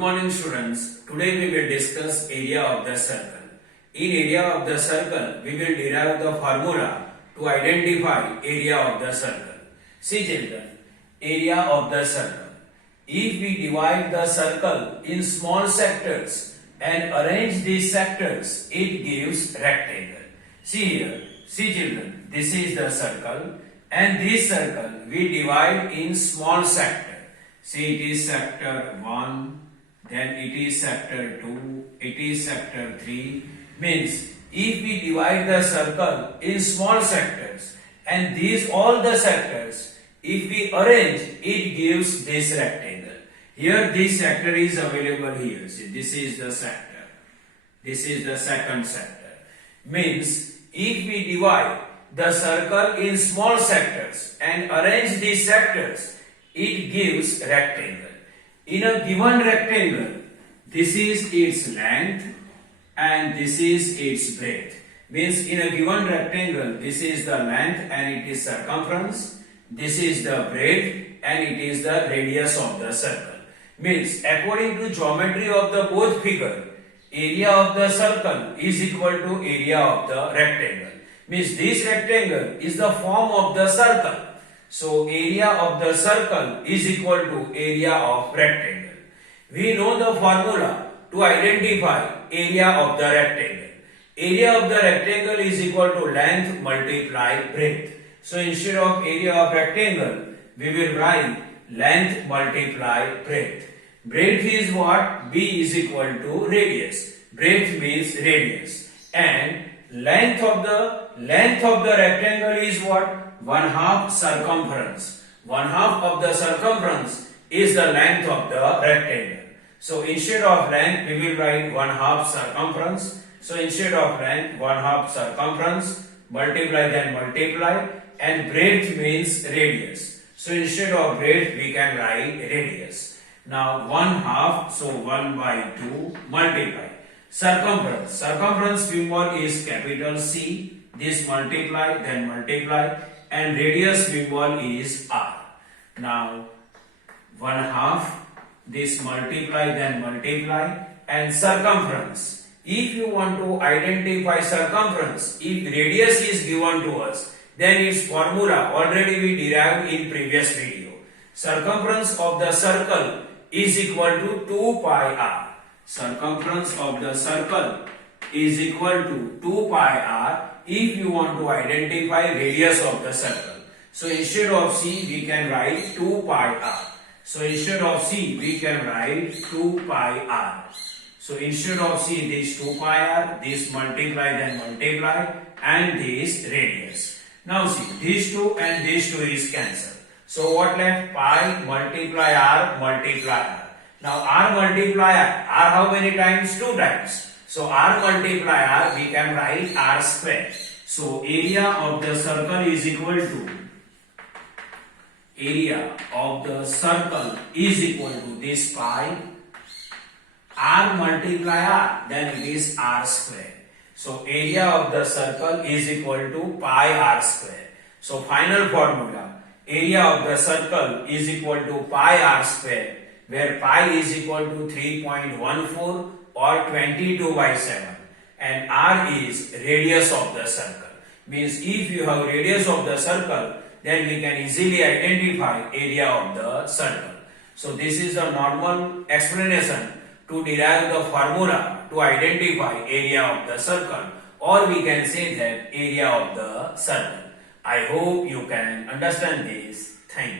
morning students. Today we will discuss area of the circle. In area of the circle, we will derive the formula to identify area of the circle. See children, area of the circle. If we divide the circle in small sectors and arrange these sectors, it gives rectangle. See here, see children, this is the circle and this circle we divide in small sectors. See, it is sector 1, then it is sector 2, it is sector 3. Means, if we divide the circle in small sectors and these all the sectors, if we arrange, it gives this rectangle. Here this sector is available here. See, this is the sector. This is the second sector. Means, if we divide the circle in small sectors and arrange these sectors, it gives rectangle. In a given rectangle, this is its length and this is its breadth. Means in a given rectangle, this is the length and it is circumference. This is the breadth and it is the radius of the circle. Means according to geometry of the both figure, area of the circle is equal to area of the rectangle. Means this rectangle is the form of the circle. So area of the circle is equal to area of rectangle. We know the formula to identify area of the rectangle. Area of the rectangle is equal to length multiply breadth. So instead of area of rectangle, we will write length multiply breadth. Breadth is what? B is equal to radius. Breadth means radius. And length of the rectangle is what? 1/2 circumference. 1/2 of the circumference is the length of the rectangle. So instead of length, we will write 1/2 circumference. So instead of length, 1/2 circumference, multiply then multiply, and breadth means radius. So instead of breadth, we can write radius. Now 1/2, so 1/2 multiply. Circumference. Circumference symbol is capital C. This multiply, then multiply, and radius symbol is R. Now 1/2, this multiply, then multiply, and circumference. If you want to identify circumference, if radius is given to us, then its formula already we derived in previous video. Circumference of the circle is equal to 2 pi r. Circumference of the circle is equal to 2 pi r if you want to identify radius of the circle. So instead of C, we can write 2 pi r. So instead of C, we can write 2 pi r. So instead of C, this 2 pi r, this multiply then multiply, and this radius. Now see, these two and these two is cancelled. So what left? Pi multiply r multiply r. Now r multiply r how many times? 2 times. So r multiply r, we can write r square. So area of the circle is equal to this pi r multiply r, then it is r square. So area of the circle is equal to pi r square. So final formula, area of the circle is equal to pi r square, where pi is equal to 3.14 or 22/7, and r is radius of the circle. Means if you have radius of the circle, then we can easily identify area of the circle. So this is the normal explanation to derive the formula to identify area of the circle, or we can say that area of the circle. I hope you can understand this. Thank you.